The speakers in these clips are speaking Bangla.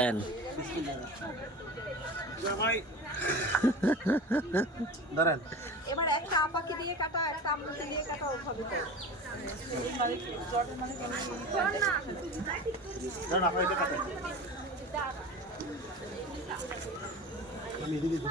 দেন। দাঁড়ান। এবার একটা আপাকে দিয়ে কাটা, একটা আম্মুকে দিয়ে কাটা, ওভাবে করো। দাঁড়ান, আপা এটা কাটেন। আমি এদিকে দিই।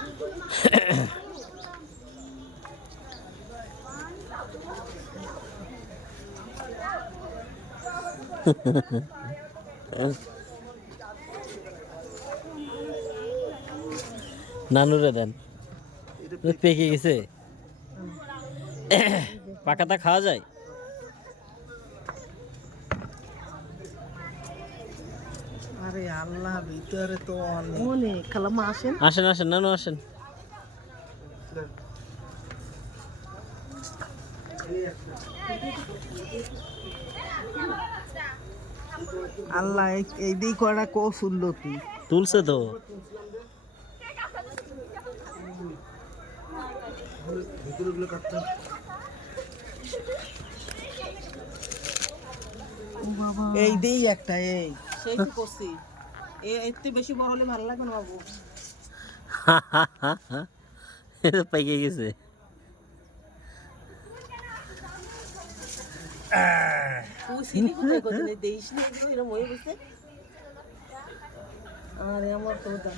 নানুরে দেন। পেকে গেছে। পাকাটা খাওয়া যায়? আরে আল্লাহ, ভিতরে তো অনেক খালাম্মা আসেন। আসেন আসেন নানু আসেন। আল্লাহ, এই দিক করা কৌশল্যতি তুলছে তো। ভিতরেগুলো কাটতে হবে। এই দেই একটা, এই সেই তো করছি। এর থেকে বেশি বড় হলে ভালো লাগবে না বাবু। পেকে গেছে। তুই সিনি কোথায় করছিস? দেইস না এগুলো, এরকম হয়ে গেছে। আরে আমার তো দাম।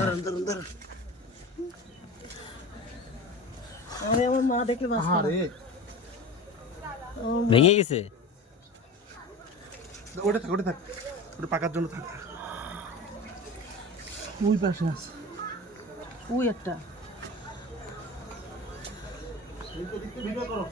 দাঁড়ান, দাঁড়ান, দাঁড়ান। আরে আমার মা দেখলে বাস করে। আরে ভেঙে গেছে। ওটা থাক, ওটা থাক, ওটা পাকার জন্য থাক। ওই পাশে আছে, ওই একটা। ভিডিও করো।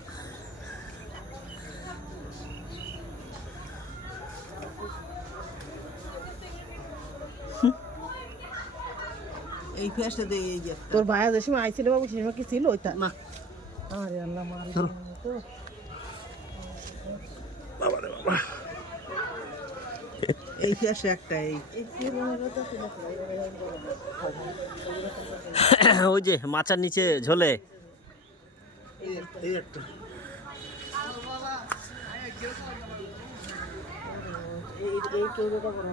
এই ফেসটা দে, এই যে তোর ভাইয়া যে সময় আইছিল বাবু, সে সময় কি ছিল ওইটা? না। আরে আল্লাহ, মারি ধরো। তো। বাবা রে বাবা। এই ফেসে একটা, এই ওই যে মাচার নিচে ঝোলে। এই একটা। এই চৌড়টা বড়।